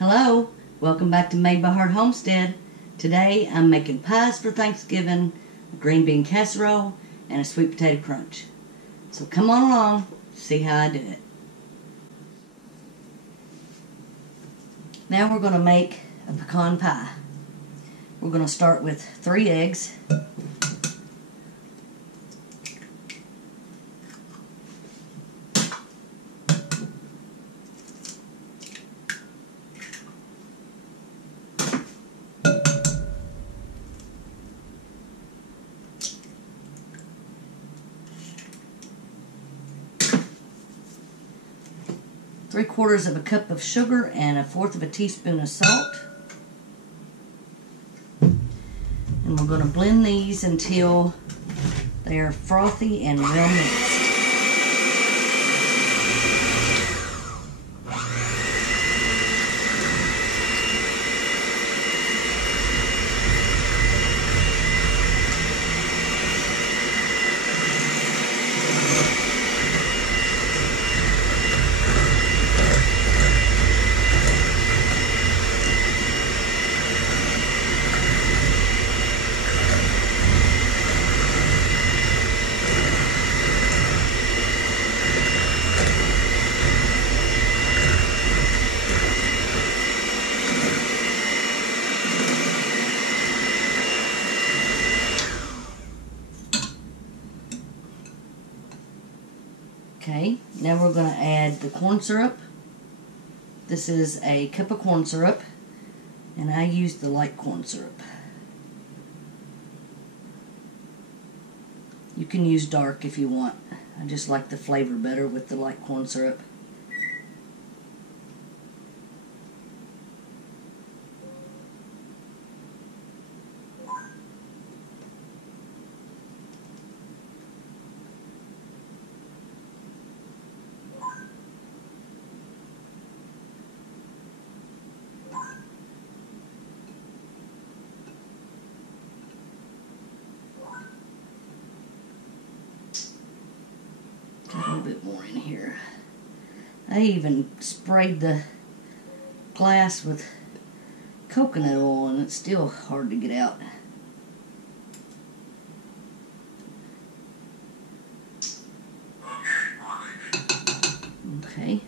Hello, welcome back to Made by Heart Homestead. Today I'm making pies for Thanksgiving, a green bean casserole, and a sweet potato crunch. So come on along, see how I do it. Now we're going to make a pecan pie. We're going to start with 3 eggs. 3/4 of a cup of sugar and 1/4 teaspoon of salt. And we're going to blend these until they are frothy and well mixed. Okay, now we're going to add the corn syrup. This is a cup of corn syrup, and I use the light corn syrup. You can use dark if you want. I just like the flavor better with the light corn syrup. A little bit more in here. I even sprayed the glass with coconut oil and it's still hard to get out. Okay.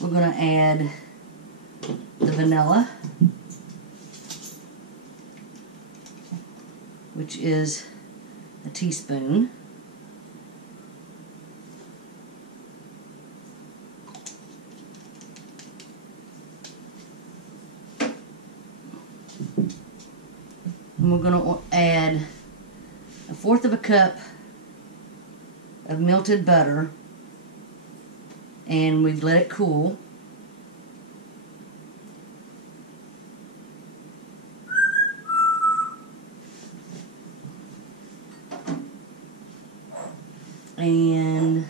We're going to add the vanilla, which is a teaspoon. And we're going to add 1/4 cup of melted butter, and we've let it cool. And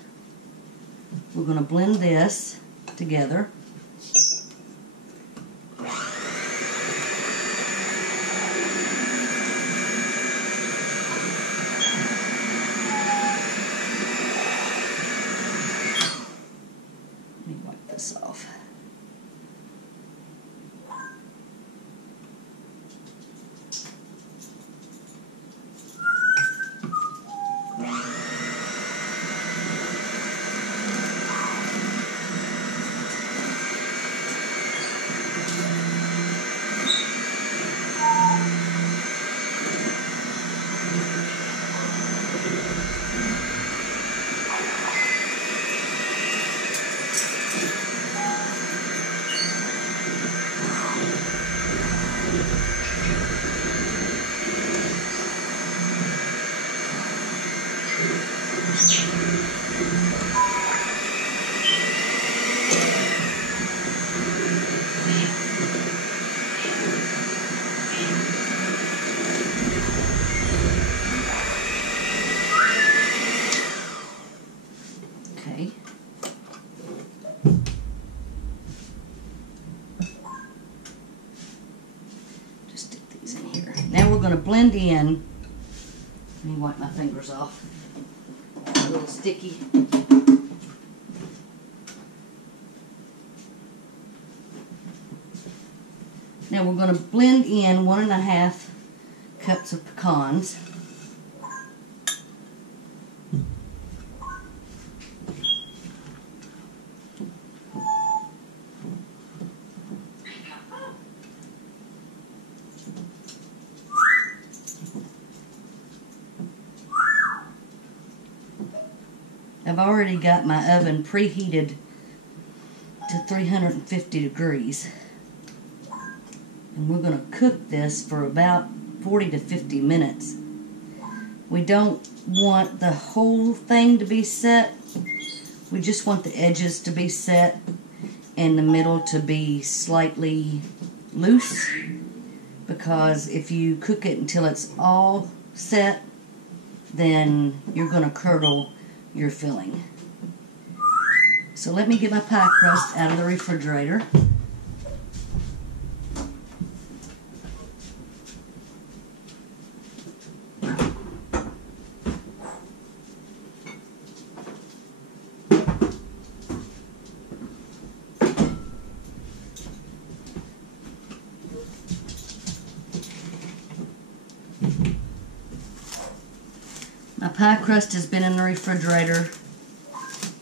we're going to blend this together. Let me wipe this off. Okay. Just stick these in here. Now we're going to blend in. Let me wipe my fingers off. little sticky. Now we're going to blend in 1.5 cups of pecans. I've already got my oven preheated to 350 degrees. And we're going to cook this for about 40 to 50 minutes. We don't want the whole thing to be set. We just want the edges to be set and the middle to be slightly loose. Because if you cook it until it's all set, then you're going to curdle your filling. So let me get my pie crust out of the refrigerator. My pie crust has been in the refrigerator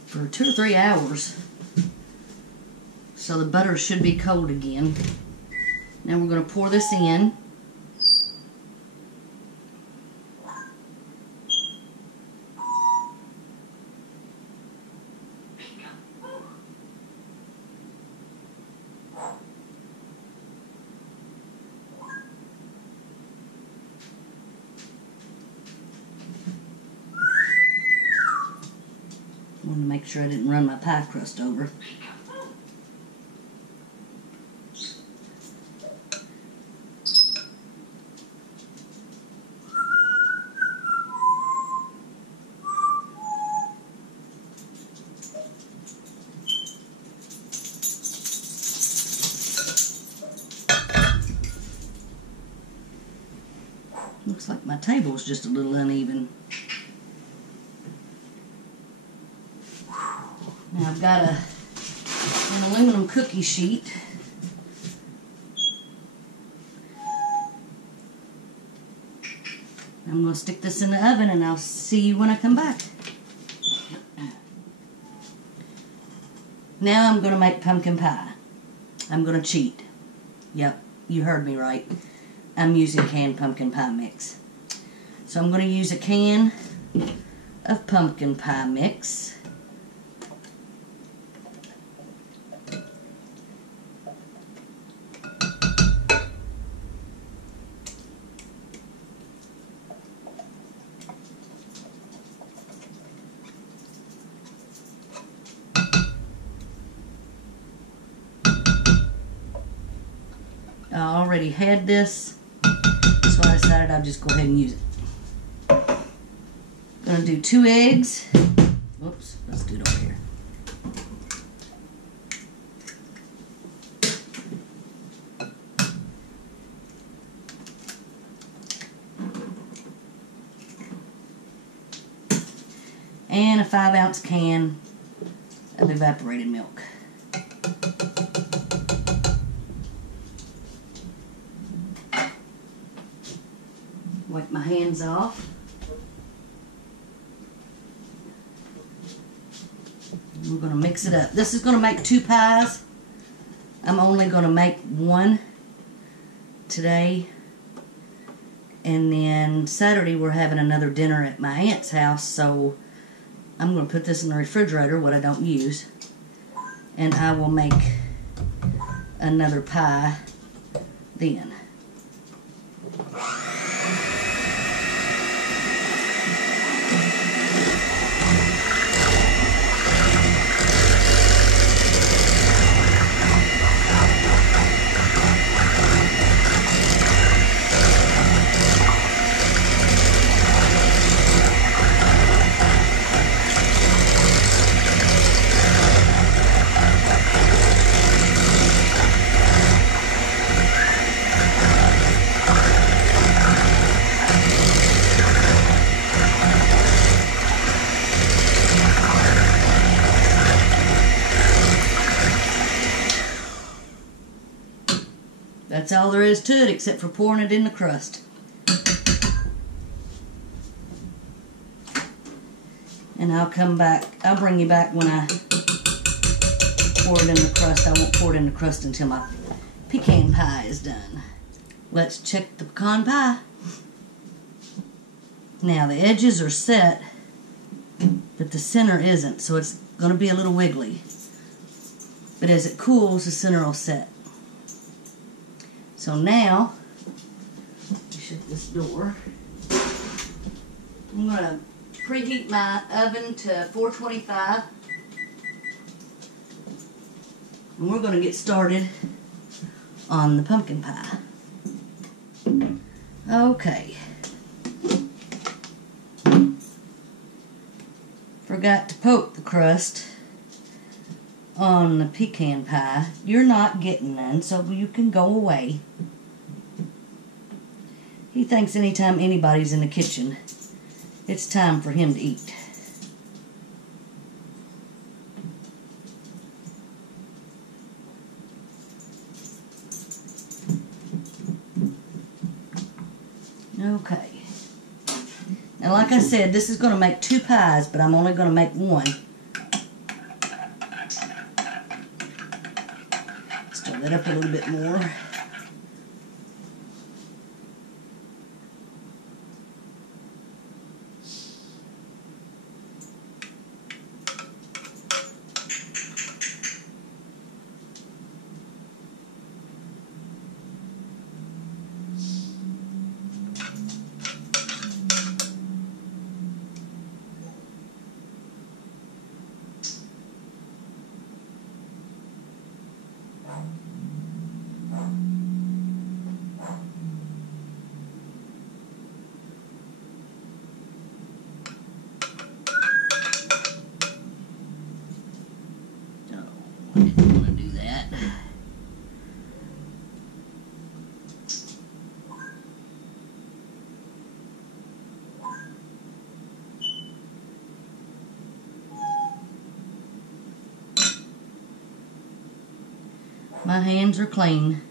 for 2 or 3 hours, so the butter should be cold again. Now we're going to pour this in. I want to make sure I didn't run my pie crust over. Looks like my table's just a little uneven. Now I've got an aluminum cookie sheet. I'm going to stick this in the oven and I'll see you when I come back. Now I'm going to make pumpkin pie. I'm going to cheat. Yep, you heard me right. I'm using canned pumpkin pie mix. So I'm going to use a can of pumpkin pie mix. I already had this, so I decided I'd just go ahead and use it. Gonna do 2 eggs. Whoops, let's do it over here. And a 5-ounce can of evaporated milk. Wipe my hands off. We're going to mix it up. This is going to make 2 pies. I'm only going to make 1 today. And then Saturday we're having another dinner at my aunt's house, so I'm going to put this in the refrigerator, what I don't use. And I will make another pie then. That's all there is to it except for pouring it in the crust. And I'll bring you back when I pour it in the crust. I won't pour it in the crust until my pecan pie is done. Let's check the pecan pie. Now the edges are set, but the center isn't, so it's going to be a little wiggly. But as it cools, the center will set. So now, let me shut this door. I'm going to preheat my oven to 425. And we're going to get started on the pumpkin pie. Okay. Forgot to poke the crust on the pecan pie. You're not getting none, so you can go away. He thinks anytime anybody's in the kitchen, it's time for him to eat. Okay. Now, like I said, this is going to make 2 pies, but I'm only going to make 1. Stir that up a little bit more. I didn't want to do that. My hands are clean.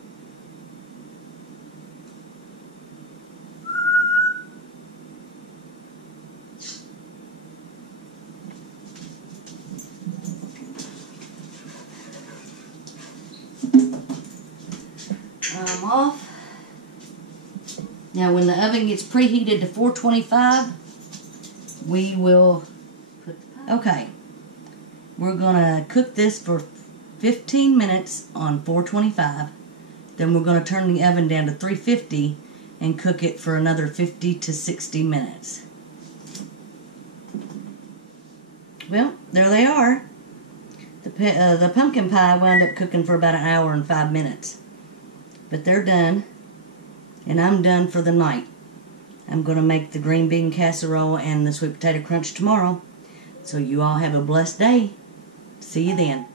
I'm off. Now when the oven gets preheated to 425, we will put the pie. Okay. We're going to cook this for 15 minutes on 425. Then we're going to turn the oven down to 350 and cook it for another 50 to 60 minutes. Well, there they are. The pumpkin pie wound up cooking for about 1 hour and 5 minutes. But they're done, and I'm done for the night. I'm going to make the green bean casserole and the sweet potato crunch tomorrow. So you all have a blessed day. See you then.